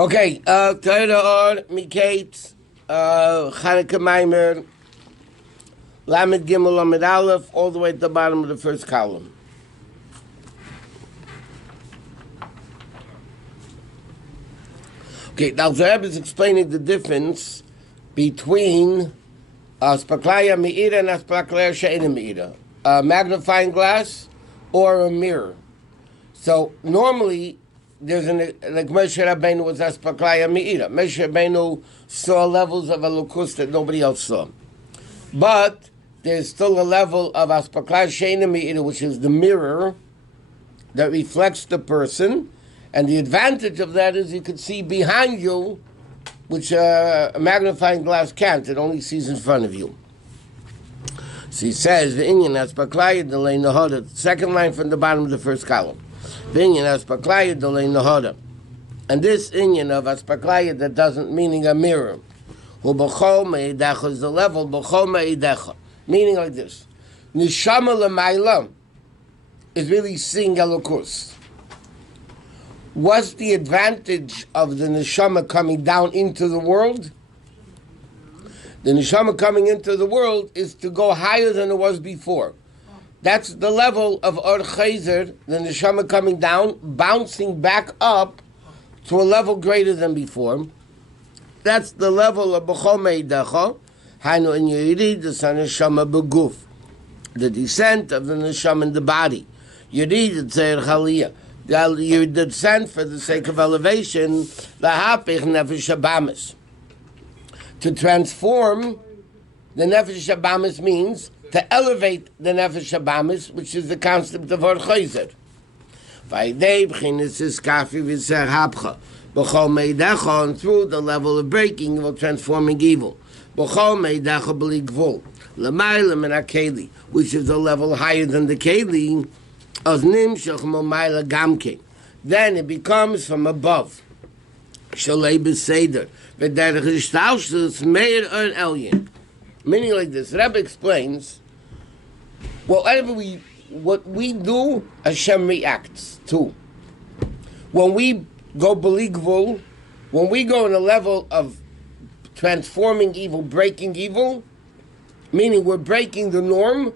Okay, Torah Or Page, Chanukah Maamarim, Lamed Gimel Lamed Aleph, all the way to the bottom of the first column. Okay, now the Rabbi is explaining the difference between Aspaklaya Me'ira and Aspaklaya She'ena Me'ira, a magnifying glass or a mirror. So normally, there's like Moshe Rabbeinu was Aspaklaya Me'ira. Moshe Rabbeinu saw levels of Elokus that nobody else saw. But there's still a level of Aspaklaya She'ena Me'ira, which is the mirror that reflects the person. And the advantage of that is you can see behind you, which a magnifying glass can't. It only sees in front of you. So he says, the Inyan Aspaklaya Delay Nahoda, second line from the bottom of the first column. Inyan Aspaklaya Delay Nahoda. And this Inyan of Aspaklaya that doesn't meaning a mirror. Hu B'chol Me'idecha is the level B'chol Me'idecha. Meaning like this. Neshama L'mayla is really seeing Elokus. What's the advantage of the neshama coming down into the world? The neshama coming into the world is to go higher than it was before. That's the level of Or Chayzer, the neshama coming down, bouncing back up to a level greater than before. That's the level of B'chol Me'idecha, Hainu in Yerid, the neshama B'guf, the descent of the neshama in the body. Yerid, the Tzeir Chaliyah. You descend for the sake of elevation, lahapich nefesh habamis. To transform the nefesh habamis means to elevate the nefesh habamis, which is the concept of Or Chayzer. Vayidei b'chinas iskafi v'ser hapcha. B'chol meidecha, and through the level of breaking, evil transforming evil. B'chol meidecha b'li gvul. L'mayla min hakeli, which is a level higher than the keli. Then it becomes from above. Meaning like this. Rabbi explains, what we do, Hashem reacts to. When we go beligvul, when we go in a level of transforming evil, breaking evil, meaning we're breaking the norm,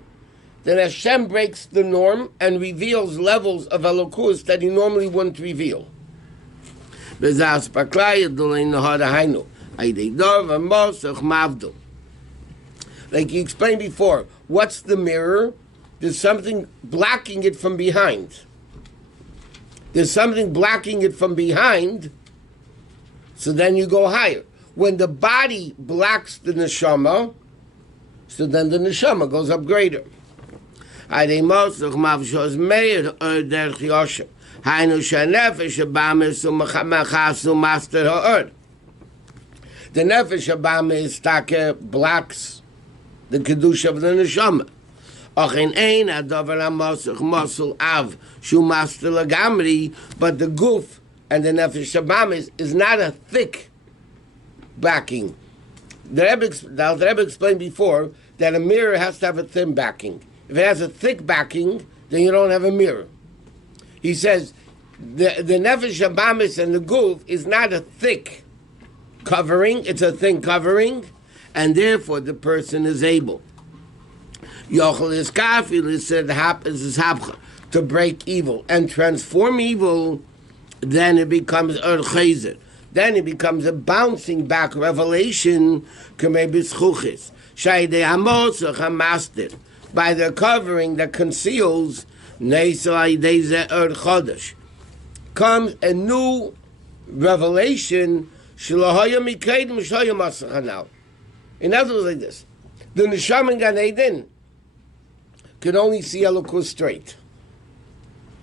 then Hashem breaks the norm and reveals levels of Elokus that he normally wouldn't reveal. Like you explained before, what's the mirror? There's something blocking it from behind. There's something blocking it from behind, so then you go higher. When the body blocks the neshama, so then the neshama goes up greater. The nefesh habamis blocks the kedusha of the neshama. But the guf and the nefesh habamis is not a thick backing. The Rebbe explained before that a mirror has to have a thin backing. If it has a thick backing, then you don't have a mirror. He says the nefesh habamis and the guf is not a thick covering; it's a thin covering, and therefore the person is able to break evil and transform evil. Then it becomes Or Chayzer. Then it becomes a bouncing back revelation. By the covering that conceals, comes a new revelation. In other words, like this: the neshama in Gan Eden could only see Elokus straight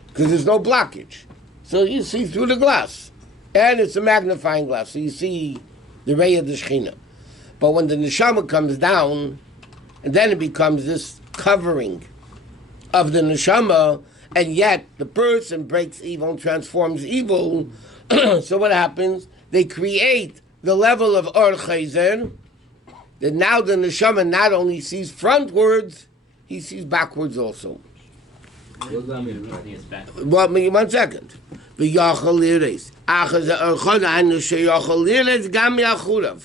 because there's no blockage, so you see through the glass, and it's a magnifying glass, so you see the ray of the Shechina. But when the neshama comes down, and then it becomes this covering of the neshama, and yet the person breaks evil and transforms evil. So what happens? They create the level of Or Chayzer, that now the neshama not only sees frontwards, he sees backwards also. Well, 1 second. ויכול לרס. אחר זה אורחוד היינו שיכול לרס גם יחוריו.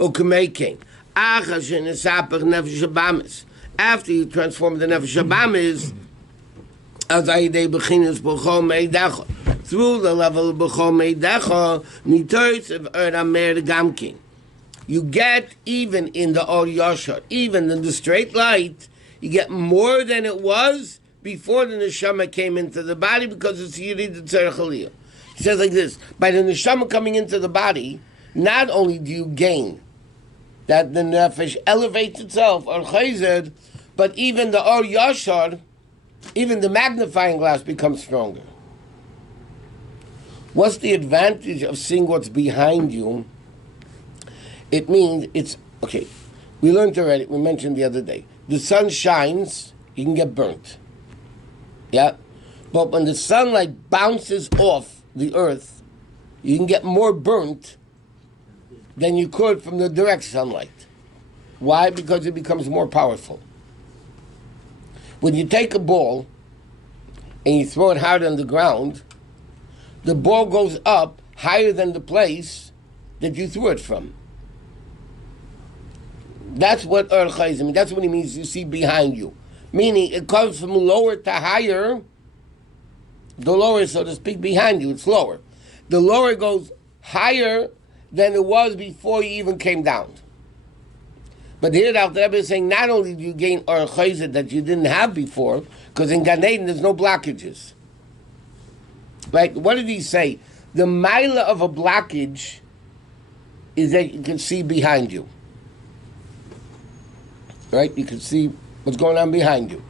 וכמי כן, אחר שנספר נפש הבאמס. After you transform the nefesh habamis, as ayidei bechinus b'chol meidecha, through the level of b'chol meidecha, nitoitz of eramer gamkin. You get, even in the or yashar, even in the straight light, you get more than it was before the neshama came into the body, because it's yirid tzarech aliyah. He says like this: by the neshama coming into the body, not only do you gain that the nefesh elevates itself, or chayzed, but even the or yashar, even the magnifying glass becomes stronger. What's the advantage of seeing what's behind you? It means it's, okay, we learned already, we mentioned the other day, the sun shines, you can get burnt. Yeah? But when the sunlight bounces off the earth, you can get more burnt than you could from the direct sunlight. Why? Because it becomes more powerful. When you take a ball and you throw it hard on the ground, the ball goes up higher than the place that you threw it from. That's what Chayzim, that's what he means, you see behind you. Meaning it comes from lower to higher. The lower, so to speak, behind you, it's lower. The lower goes higher than it was before you even came down. But here the Rebbe is saying not only do you gain Or Chayzid that you didn't have before, because in Gan Eden there's no blockages. Right? What did he say? The mila of a blockage is that you can see behind you. Right? You can see what's going on behind you.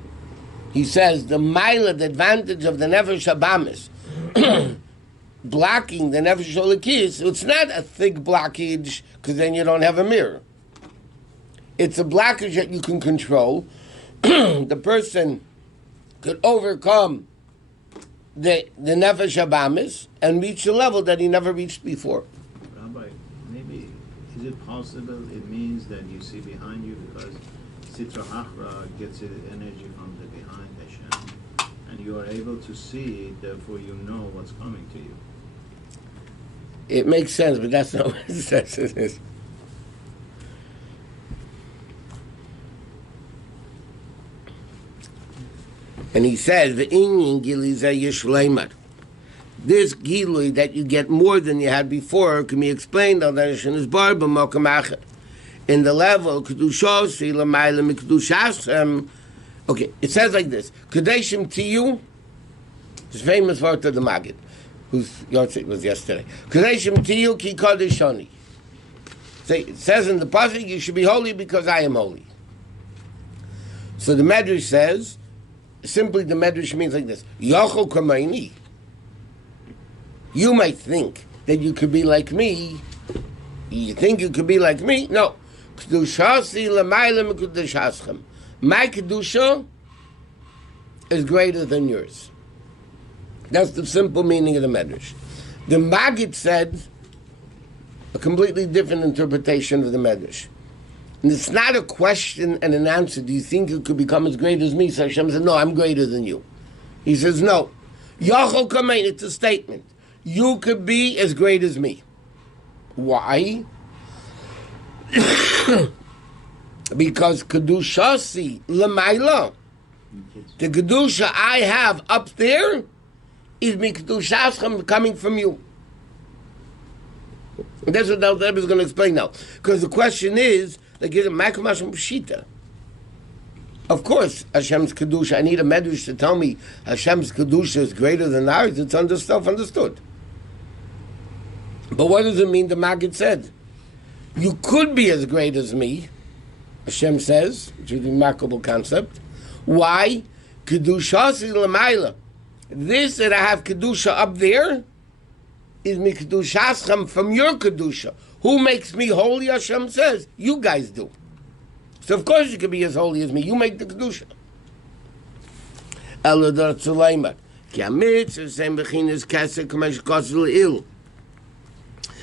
He says the mila, the advantage of the Nefesh Habamis, blocking the Nefesh Olekis, it's not a thick blockage, because then you don't have a mirror. It's a blockage that you can control. The person could overcome the Nefesh Habamis and reach a level that he never reached before. Rabbi, maybe, is it possible it means that you see behind you because Sitra Achra gets its energy from the behind Hashem, and you are able to see it, therefore you know what's coming to you? It makes sense, but that's not what it says. It is. And he says, "The Inyan Gilizah Yishleimer." This gilui that you get more than you had before can be explained on the is bar b'mokum acher. In the level kedushos ilamayla mikedushashem. Okay, it says like this: Kadeshim Tiyu. This famous word of the Maggid, whose yahrzeit was yesterday. Kadeshim Tiyu ki kadeshoni. It says in the pasuk, you should be holy because I am holy. So the Medrash says. Simply, the Medrash means like this: Yochel Kamaini. You might think that you could be like me. You think you could be like me? No. Kedushasi l'mayla mekudushaschem. My kedusha is greater than yours. That's the simple meaning of the Medrash. The Maggid said a completely different interpretation of the Medrash. And it's not a question and an answer. Do you think you could become as great as me? So Hashem said, no, I'm greater than you. He says, no. Yochel Kamein, it's a statement. You could be as great as me. Why? Because Kedushasi L'mayla, the Kedusha I have up there is me Kedushaschem coming from you. And that's what the Rebbe is going to explain now. Because the question is, like, is it Makamash and Pshita? Of course, Hashem's Kedusha, I need a Medrash to tell me Hashem's Kedusha is greater than ours. It's self-understood. But what does it mean the Maggid said? You could be as great as me, Hashem says, which is a remarkable concept. Why? Kedusha is l'mayla. This that I have Kedusha up there is me Kedushaschem from your Kedusha. Who makes me holy, Hashem says? You guys do. So of course you can be as holy as me. You make the Kedusha. Eladar Tzulaymat. Ki ha-mitzvah same bechinas keser k'mesh kosel il.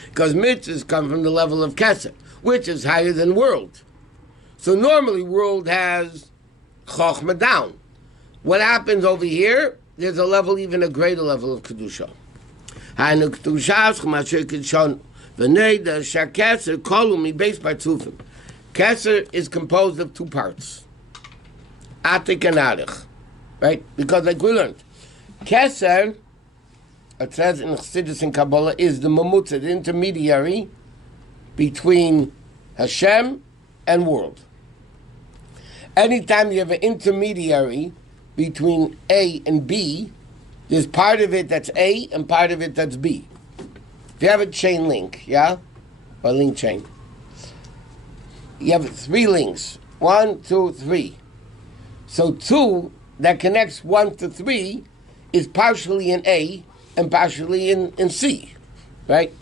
Because mitzvahs come from the level of keser, which is higher than world. So normally world has chokhmah down. What happens over here there's a level, even a greater level of Kedusha. Keser is composed of two parts, Atik and Arich, right? Because like we learned, Keser, it says in Chassidus and Kabbalah, is the mamutza, the intermediary between Hashem and world. Anytime you have an intermediary between A and B, there's part of it that's A and part of it that's B. If you have a chain link, yeah? Or link chain. You have 3 links. 1, 2, 3. So 2 that connects 1 to 3 is partially in A and partially in C, right?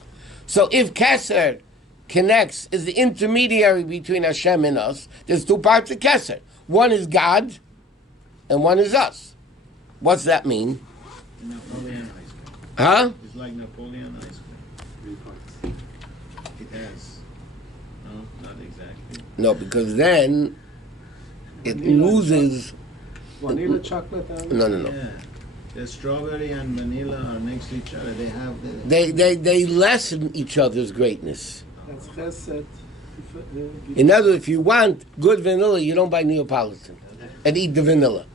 So if Keser connects, is the intermediary between Hashem and us, there's 2 parts of Keser. One is God and one is us. What's that mean? Napoleon ice cream. Huh? It's like Napoleon ice cream. 3 parts. It has. No, not exactly. No, because then it loses. Vanilla chocolate. No. Yeah. The strawberry and vanilla are next to each other. They have the... They lessen each other's greatness. That's chesed. In other words, if you want good vanilla, you don't buy Neapolitan and eat the vanilla.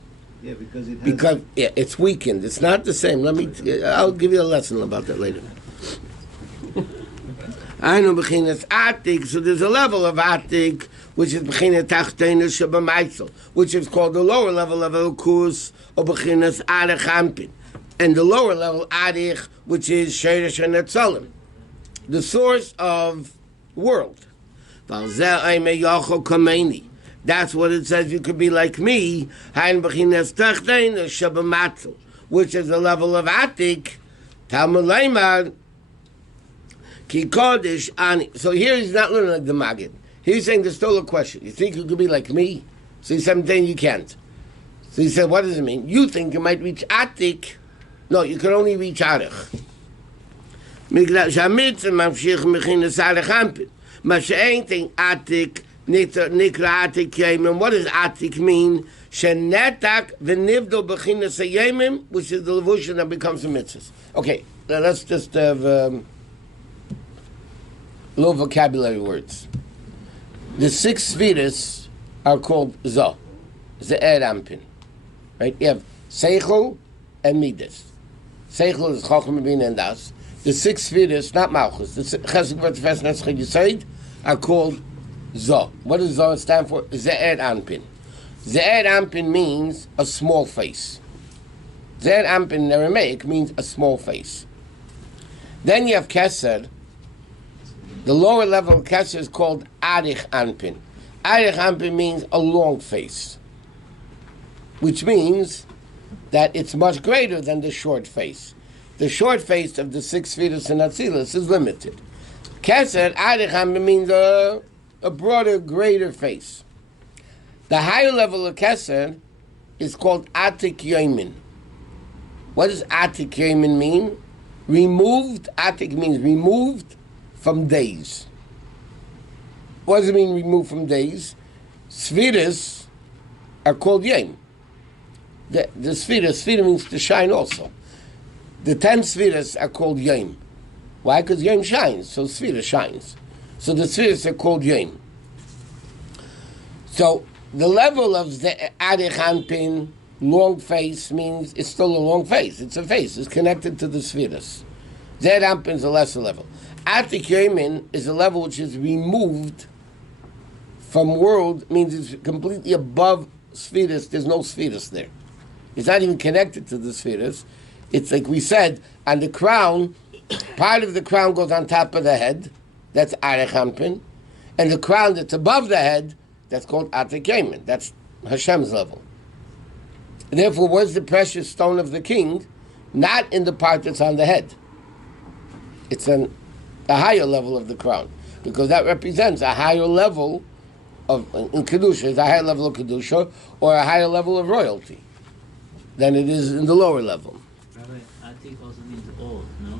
Yeah, because it has... Because it's weakened. It's not the same. I'll give you a lesson about that later. I know Bechinas Atik, so there's a level of Atik, which is Bechinas Tachteinu Shebamaitzel, which is called the lower level of Elokus, or Bechinas Arich Ampin. And the lower level Arich, which is Sheresh and Netzalim, the source of world. That's what it says, you could be like me, which is the level of Atik, Talmud Leimar, Ki Kodesh Ani. So here he's not learning like the Maggid. He's saying there's still a question. You think you could be like me? So he's saying you can't. So he said, what does it mean? You think you might reach Atik. No, you can only reach Arich. Migdash HaMitzvah mamshich mechinas Arich Ampin. Masha'ein think Atik, Nikra Atik Yemim. What does Atik mean? Shenetak v'nivdo bechinas hayemim, which is the levushon that becomes a mitzvah. Okay, now let's just have low vocabulary words. The 6 Sfiras are called Zah, Ze'er Ampin. Right? You have Seichel and Midas. Seichel is Chochem, Bina, and Das. The 6 Sfiras, not Malchus, the Chesed, V'Tefes, Netzach, Yisaid, are called Zah. What does Zah stand for? Ze'er Ampin. Ze'er Ampin means a small face. Ze'er Ampin in Aramaic means a small face. Then you have Keser. The lower level of Keser is called Arich Anpin. Arich Anpin means a long face, which means that it's much greater than the short face. The short face of the 6 Sfiras and Atzilus is limited. Keser, Arich Anpin means a broader, greater face. The higher level of Keser is called Atik Yomin. What does Atik Yomin mean? Removed. Atik means removed from days. What does it mean removed from days? Sfiras are called Yom. The Sfira means to shine also. The 10 Sfiras are called Yom. Why? Because Yom shines, so Sfira shines. So the Sfiras are called Yom. So the level of the Arich Anpin, long face, means it's still a long face. It's a face. It's connected to the Sfiras. Ze'er Ampin is a lesser level. Atik Yomin is a level which is removed from world, means it's completely above Sfiras. There's no Sfiras there. It's not even connected to the Sfiras. It's like we said, on the crown, part of the crown goes on top of the head. That's Arich Ampin. And the crown that's above the head, that's called Atik Yomin. That's Hashem's level. And therefore, where's the precious stone of the king? Not in the part that's on the head. It's on a higher level of the crown, because that represents a higher level of in Kedusha, is a higher level of Kedusha, or a higher level of royalty than it is in the lower level. Rabbi, Atik also means old, no?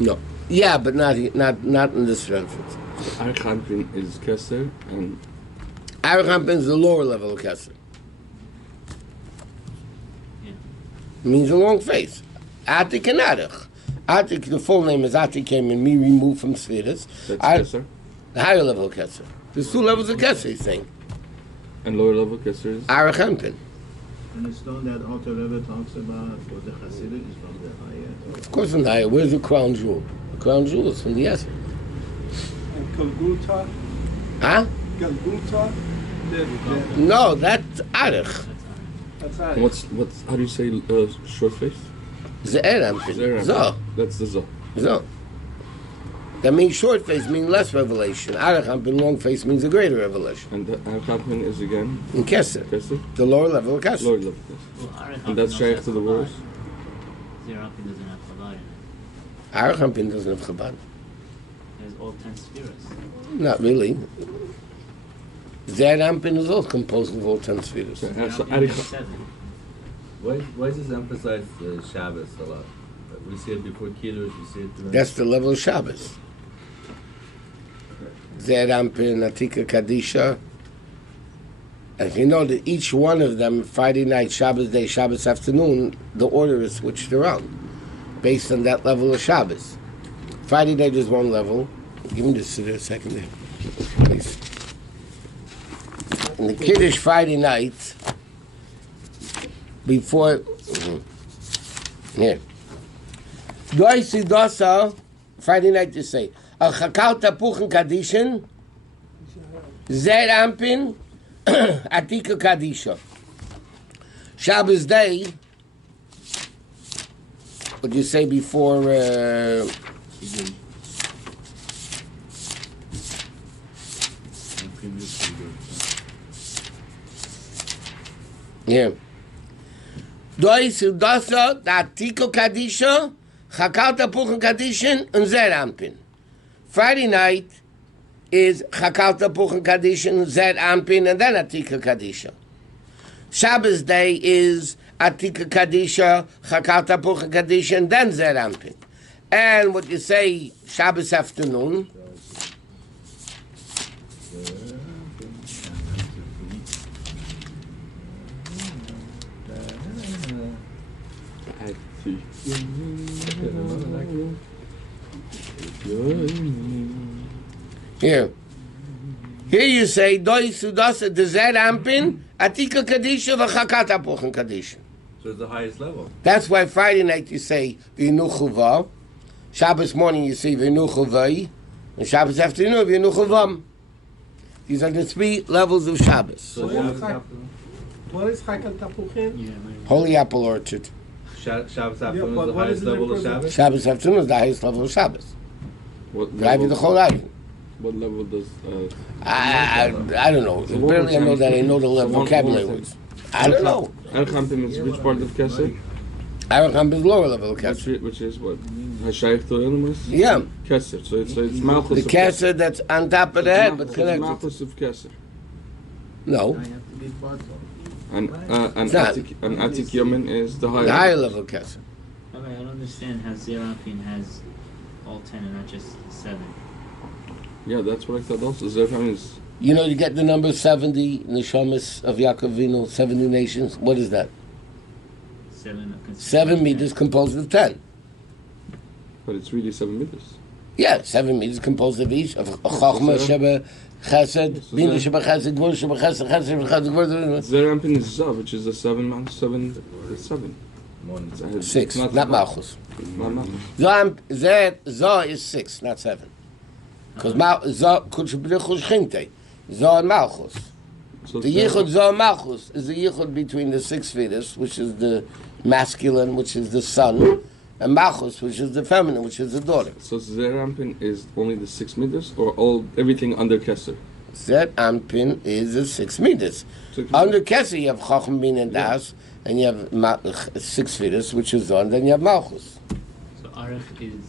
No. Yeah, but not in this reference. Arich Anpin is Keser, and Arich Anpin is the lower level of Keser. Yeah. means a long face. Atik and Arich. Atik, the full name is Atik came and me removed from Sfiras. That's Kesser. The higher level of Kesser. There's two levels of Kesser, he's saying. And lower level Kesser is? Arich Ampin. And the stone that Alter Rebbe talks about for the Hasidic is from the higher. Of course from the higher. Where's the crown jewel? The crown jewel is from the Yesod. And Golgotha, Huh? Golgotha, No, that's Arich. that's right. And what's how do you say short face? Ze'er Ampin. Zera. Zo. That's the Zo. So, that means short face means less revelation. Arich Ampin, long face means a greater revelation. And the Archampin is again In Kesser, Kesser? the lower level of Kesser. Lower level Kesser. Well, Arich And that's Ampin shaykh also to the has words? Chabad. Zerampin doesn't have Chabad in it. Arich Ampin doesn't have Chabad. It has all 10 spheres. Not really. Ze'er Ampin is also composed of all 10 spheres. So Zerampin Arich- has 7. Why does this emphasize Shabbos a lot? We see it before Kiddush, we see it during... That's the level of Shabbos. Ze'er Ampin, Atika Kadisha. And you know that each one of them, Friday night, Shabbos day, Shabbos afternoon, the order is switched around based on that level of Shabbos. Friday night is one level. Give me this a second there, please. In the Kiddush Friday night, before, here. Doisi Dosa, Friday night you say, Al Chakal Tapuchen Kadishin, Ze'er Ampin, Atika Kadisha. Shabbos day, what you say before, yeah. Doisi Dosa, Atika Kadisha, Chakal Tapuchen Kadishin, and Ze'er Ampin. Friday night is Chakal Tapuchen Kadishin, Ze'er Ampin, and then Atika Kadisha. Shabbos day is Atika Kadisha, Chakal Tapuchen Kadishin, and then Ze'er Ampin. And what you say Shabbos afternoon, here you say Doi Sudasa de Ze'er Ampin, Atika Kadisha, V'Chakal Tapuchen Kadishin. So it's the highest level. That's why Friday night you say V'Yinuchuva, Shabbos morning you say V'Yinuchuvai, and Shabbos afternoon V'Yinuchuvam. These are the three levels of Shabbos. So What is Chakal Tapuchin? Yeah, my Holy Apple Orchard. Shabbos Yeah, afternoon but is the what highest is the level of difference? Shabbos? Shabbos afternoon is the highest level of Shabbos. What Drive the level, whole life. what level does I don't know. So what Barely I know was that I know the so one vocabulary more words. I don't know. Archampin is which part of Kesser? Aracham is lower level of Kesser. Which is what? Hashayich to Ilmus? Yeah. Kesser. So it's Malchus The of Kesser that's on top of the head, but It's connected. Malchus of Kesser. No, I have to be part of. And It's not. Atik Yomin is the higher. the higher level of Kesser. Rabbi, I don't understand how Zerampin has all 10 and not just 7. Yeah, that's what I thought also. Zerfam is You know, you get the number 70 Neshamas of Yaakov Avinu, 70 nations. What is that? 7 7 meters composed of 10. but it's really 7 meters. Yeah, 7 meters composed of each. Of Chachma, Sheba, Chesed, Bina, Sheba, Chesed, Gvur, Sheba, Chesed, Chesed, Sheba, Chesed, Gvur. Zerampin is Zav, which is a 7 man, 7, it's 7. It's 6, not not Malchus. Not Malchus. Zah is 6, not 7. Because Zah could be the Chushchinte. Zah and Malchus. So The Yichud Zah Malchus is the Yichud between the 6 fetus, which is the masculine, which is the son, and Malchus, which is the feminine, which is the daughter. So Zerampin is only the 6 meters, or everything under Kesser? Zed Ampin is the 6 meters. So Under Kesser, you have Chacham, Bin, and Das, and you have 6 fetus, which is Zah, and then you have Malchus. So Arich is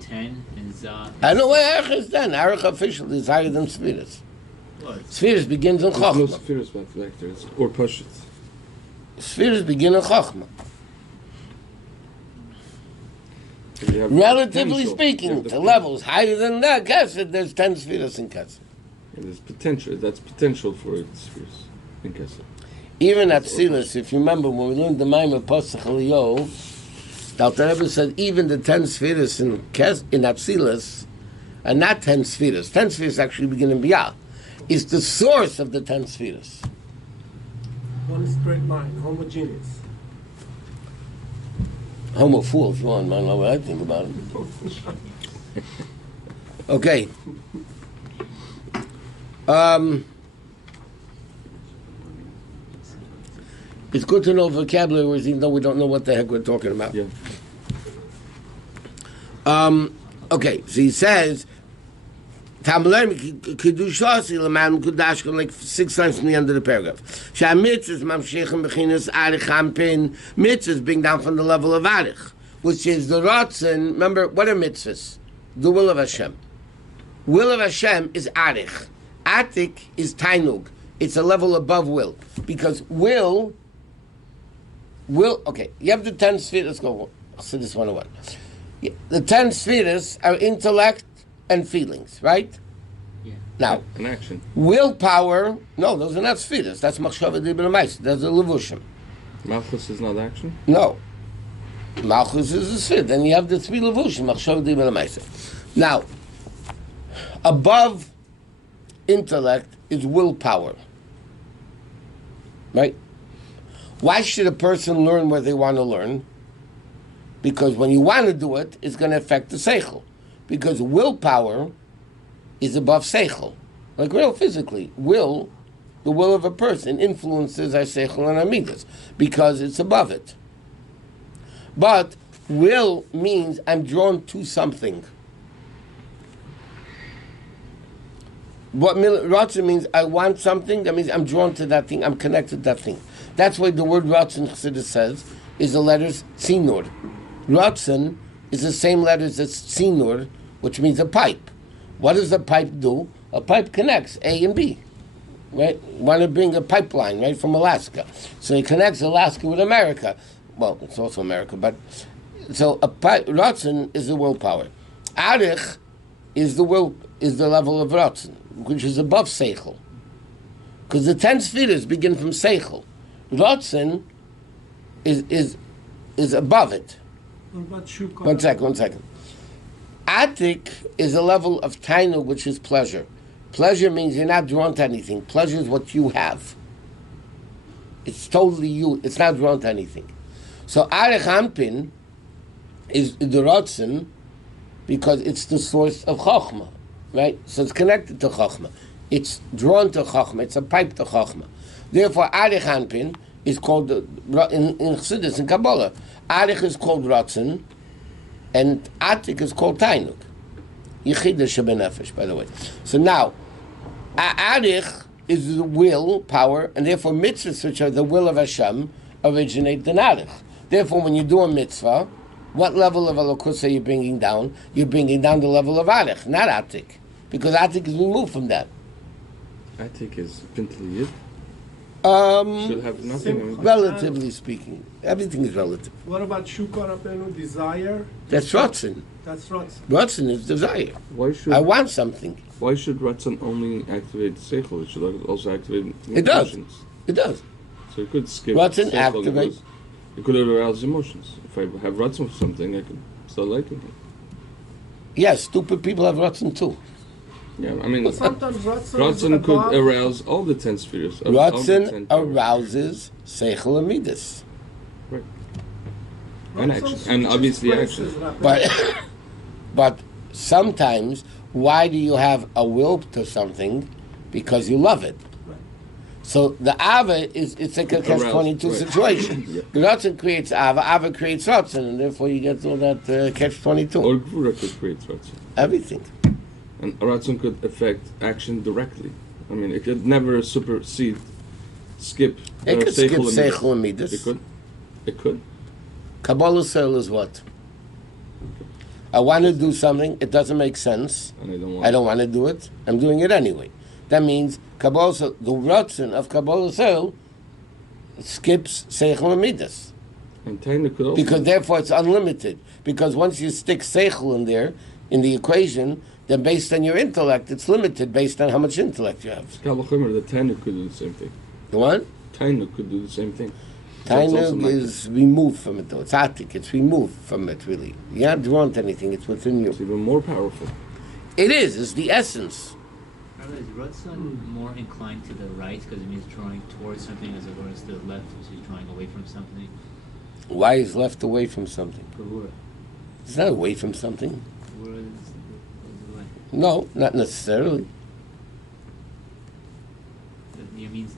10 and Zah. I know why Arich is then. Arich officially is higher than Spheres. What? Spheres begins in There's no Chachma. spheres back there, or push it. Spheres begin in Chachma. You have Relatively potential. You speaking, have the to levels higher than that, Kesser, there's 10 Spheres in Kesser. There's potential. That's potential for spheres in Kesser. Even Atzilus, if you remember when we learned the Maamarim Pasach Eliyov, the Alter Rebbe said even the 10 spheres in Atzilus are not 10 spheres. 10 spheres actually begin in Biyah. It's the source of the 10 spheres. One straight line, homogeneous. Homo fool, if you want. I don't know what I think about it. Okay. It's good to know vocabulary words, even though we don't know what the heck we're talking about. Yeah. Okay, so he says, like 6 times from the end of the paragraph. Mitzvahs bring down from the level of Arich, which is the Ratzon. Remember, what are mitzvahs? The will of Hashem. Will of Hashem is Arich. Atik is Tainug. It's a level above will. Because will, okay, you have the 10 spheres. Let's go. I'll say this 101. The 10 spheres are intellect and feelings, right? Yeah. Now, An action. willpower, no, those are not spheres. That's machshava d'ibn ma'is. That's a levushim. Malchus is not action? No. Malchus is a sphere. Then you have the 3 levushim, machshava d'ibn ma'is. Now, above intellect is willpower. Right? Why should a person learn what they want to learn? Because when you want to do it, it's going to affect the seichel. Because willpower is above seichel. Like real physically, the will of a person influences our seichel and our midas because it's above it. But will means I'm drawn to something. What Ratzon means, I want something, that means I'm drawn to that thing, I'm connected to that thing. That's why the word Ratzon Chassidus says is the letters Tzinur. Ratzon is the same letters as Tzinur, which means a pipe. What does a pipe do? A pipe connects A and B, right? Want to bring a pipeline, right, from Alaska. So it connects Alaska with America. Well, it's also America, but so a pipe, Ratzon is the willpower. Arich is the level of Ratzon, which is above Seichel. Because the 10 spheres begin from Seichel. Ratzon is above it. What about Shukar? One second. Atik is a level of Tainug, which is pleasure. Pleasure means you're not drawn to anything. Pleasure is what you have. It's totally you. It's not drawn to anything. So Arich Ampin is the Ratzon because it's the source of Chochmah, right? So it's connected to Chochmah. It's drawn to Chochmah. It's a pipe to Chochmah. Therefore, Arich Ampin is called, in Chassidus, in Kabbalah, Arich is called Ratzon, and Atik is called Tainug. Yechida Shebenefesh, by the way. So now, Arich is the will, power, and therefore mitzvahs, which are the will of Hashem, originate in Arich. Therefore, when you do a mitzvah, what level of Elokus are you bringing down? You're bringing down the level of Arich, not Atik, because Atik is removed from that. Atik is Pinteliyid. Should have nothing. Relatively speaking, everything is relative. What about Shukar Rabbeinu, desire? That's Ratzon. That's Ratzon. Ratzon is desire. Why should I want something. Why should Ratzon only activate Seichel? It should also activate It does. emotions. It does. So it could skip Ratzon Seichel. activates. It could arouse emotions. If I have Ratzon for something, I could start liking it. Yes, stupid people have Ratzon too. Yeah, I mean, But sometimes Ratzon, Ratzon could arouse all the 10 spheres. Ratzon arouses Seichel and Midas. Right. And action. And obviously action. But sometimes, why do you have a will to something? Because you love it. Right. So the Ava it's like a catch-22 Right. situation. Yeah. Ratzon creates Ava creates Ratzon, and therefore you get all that catch-22. Or Gvura could create Ratzon. Everything. And Ratzon could affect action directly. I mean, it could never skip. It could skip and Seichel and Midas. It could. It could. Kabbalah Sel is what? I want to do something, it doesn't make sense. And I don't want to do it. I'm doing it anyway. That means Kabbalah Sel, the Ratzon of Kabbalah Sel skips Seichel and Midas. And Taina could also. Because therefore it's unlimited. Because once you stick Seichel in there, in the equation, then based on your intellect, it's limited based on how much intellect you have. Kal v'chomer, the Taina could do the same thing. The what? Tainuk could do the same thing. That's also Tainug not- is removed from it, though. It's atik. It's removed from it, really. You're not drawn to anything. It's within It's you. even more powerful. It is. It's the essence. Rabbi, is Ratzon more inclined to the right because it means drawing towards something as opposed to the left, which is drawing away from something? Why is left away from something? Kavura. It's not away from something. Kavura is away. No, not necessarily. It means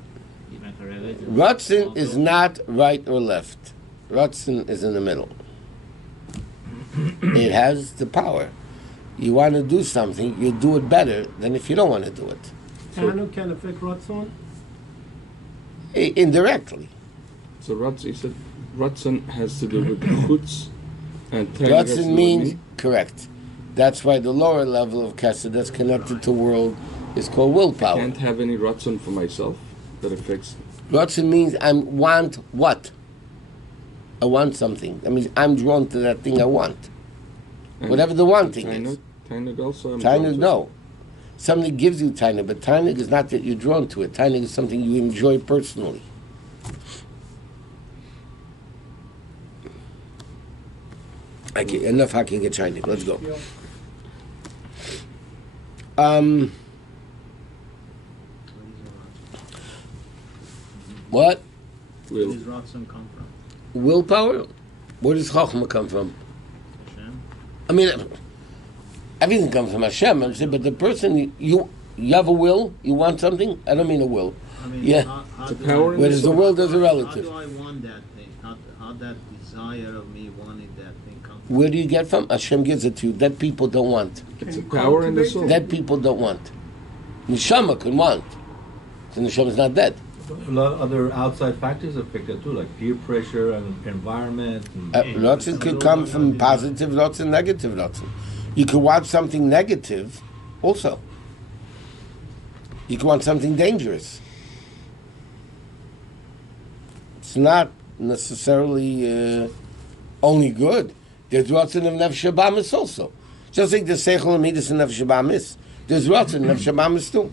Ratzon is not right or left. Ratzon is in the middle. It has the power. You want to do something, you do it better than if you don't want to do it. Tanu can affect Ratzon? Indirectly. So he said Ratzon has to do with the chutz, and Tainuk has to do Ratzon with means, me. correct. That's why the lower level of Kesed that's connected to world is called I willpower. can't have any Ratzon for myself that affects. Ratzon means I want what? I want something. That means I'm drawn to that thing I want. and Whatever the wanting is. Tainuk also. I'm drawn Tainug, to. no. Something gives you tainug, but tainug is not that you're drawn to it. Tainug is something you enjoy personally. Enough hacking at tainug. Let's go. Yeah. What? Where Will. does Ratzon come from? Willpower? Where does Chochmah come from? Hashem? I mean, everything comes from Hashem. I'm saying, but the person, you have a will, you want something? I don't mean a will. I mean, Yeah. how The do power I- in Where does the will, there's a How relative. do I want that thing? How that desire of me wanting that thing come from? Where do you get from? Hashem gives it to you. That people don't want. It's Can a you power in the cultivate soul. it? That people don't want. Neshama can want. So Neshama's not dead. A lot of other outside factors affect it too, like peer pressure and environment. And Ratzon could come from positive Ratzon, negative Ratzon. You could want something negative also. You could want something dangerous. It's not necessarily only good. There's Ratzon of Nefesh Habamis also. Just like the Seichel and Midas and Nefesh Habamis. There's Ratzon of Nefesh Habamis too.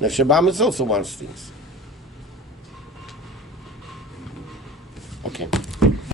Nefesh Habamis also wants things.